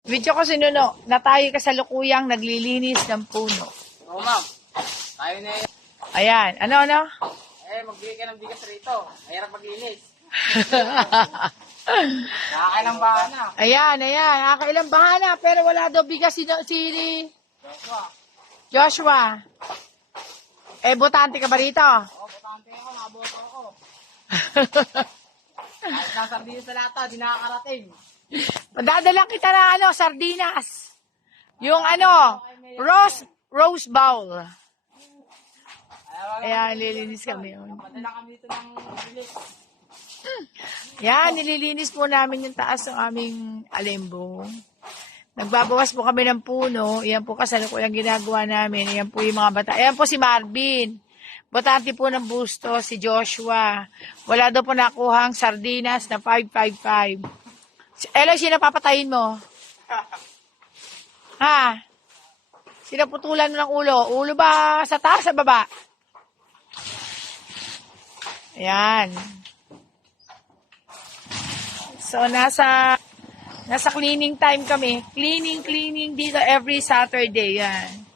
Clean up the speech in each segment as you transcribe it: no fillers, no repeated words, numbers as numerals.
Video ko sinuno, na tayo kasalukuyang naglilinis ng puno. Oo, ma'am. Tayo na yan. Ayan, ano? Magbigay ka ng bigas rito. Mahirap maglinis. Nakakailang bahan na. Ayan, nakakailang bahana, pero wala daw bigas si Joshua. Botante ka ba rito? Oo, botante ako. Nakaboto ako. Kahit nasardinis sa lata, di nakakarating. Madadalang kita na sardinas. Yung rose bowl. Ayan, nililinis kami. Madala kami dito ng bilis. Yan, nililinis po namin yung taas ng aming alembo. Nagbabawas po kami ng puno. Yan po kasalukuyang ginagawa namin. Yan po yung mga bata. Ayan po si Marvin. Botante po ng busto, si Joshua. Wala daw po nakuhang sardinas na 555. Elo, sino papatayin mo? Ha? Sino putulan mo ng ulo? Ulo ba sa taas, sa baba? Ayan. So, nasa cleaning time kami. Cleaning dito every Saturday. Yan.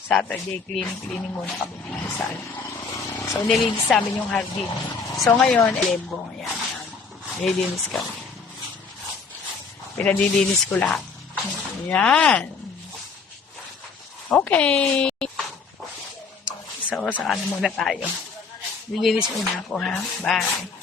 Saturday, cleaning muna kami dito sa So, nilinis namin yung hardin. So, ngayon, lembo. Ayan. Nilinis kami. Pinadilinis ko lahat. Ayan. Okay. So, saan muna tayo? Nilinis muna ako, ha? Bye.